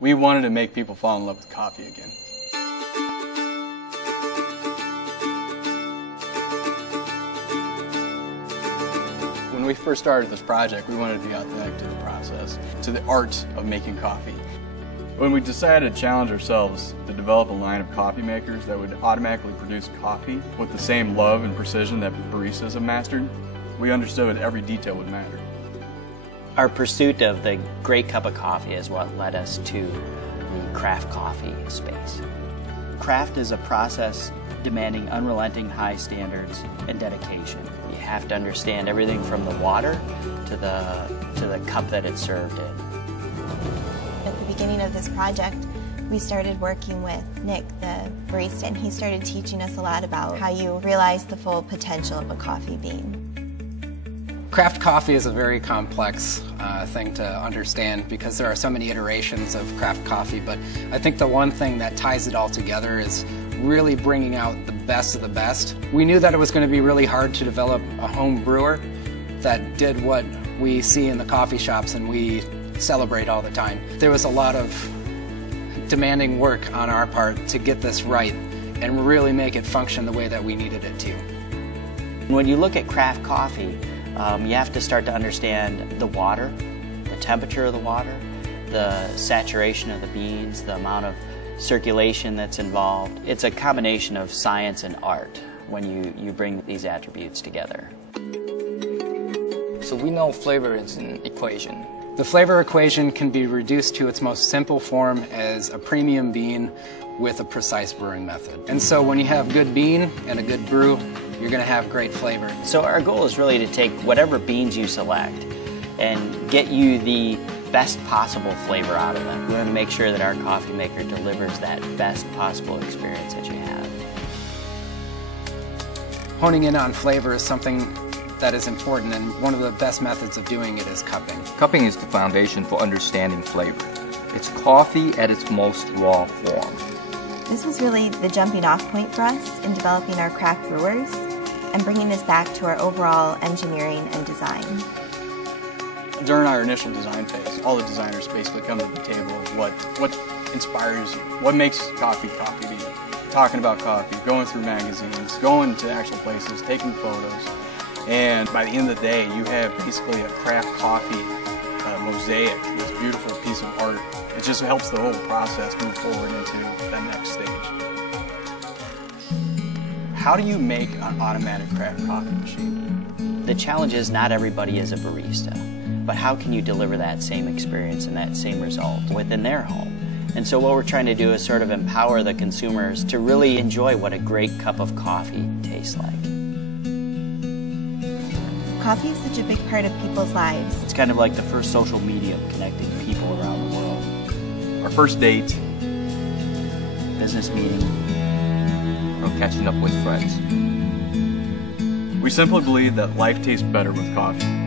We wanted to make people fall in love with coffee again. When we first started this project, we wanted to be authentic to the process, to the art of making coffee. When we decided to challenge ourselves to develop a line of coffee makers that would automatically produce coffee with the same love and precision that baristas have mastered, we understood every detail would matter. Our pursuit of the great cup of coffee is what led us to the craft coffee space. Craft is a process demanding unrelenting high standards and dedication. You have to understand everything from the water to the cup that it's served in. At the beginning of this project, we started working with Nick, the barista, and he started teaching us a lot about how you realize the full potential of a coffee bean. Craft coffee is a very complex thing to understand because there are so many iterations of craft coffee, but I think the one thing that ties it all together is really bringing out the best of the best. We knew that it was going to be really hard to develop a home brewer that did what we see in the coffee shops and we celebrate all the time. There was a lot of demanding work on our part to get this right and really make it function the way that we needed it to. When you look at craft coffee, you have to start to understand the water, the temperature of the water, the saturation of the beans, the amount of circulation that's involved. It's a combination of science and art when you bring these attributes together. So we know flavor is an equation. The flavor equation can be reduced to its most simple form as a premium bean with a precise brewing method. And so when you have good bean and a good brew, you're going to have great flavor. So our goal is really to take whatever beans you select and get you the best possible flavor out of them. We want to make sure that our coffee maker delivers that best possible experience that you have. Honing in on flavor is something that is important, and one of the best methods of doing it is cupping. Cupping is the foundation for understanding flavor. It's coffee at its most raw form. This was really the jumping off point for us in developing our craft brewers and bringing us back to our overall engineering and design. During our initial design phase, all the designers basically come to the table of what inspires you, what makes coffee coffee to you. Talking about coffee, going through magazines, going to actual places, taking photos, and by the end of the day, you have basically a craft coffee mosaic, this beautiful piece of art. It just helps the whole process move forward into that next stage. How do you make an automatic craft coffee machine? The challenge is not everybody is a barista, but how can you deliver that same experience and that same result within their home? And so what we're trying to do is sort of empower the consumers to really enjoy what a great cup of coffee tastes like. Coffee is such a big part of people's lives. It's kind of like the first social medium connecting people around the world. Our first date, Business meeting. Or catching up with friends. we simply believe that life tastes better with coffee.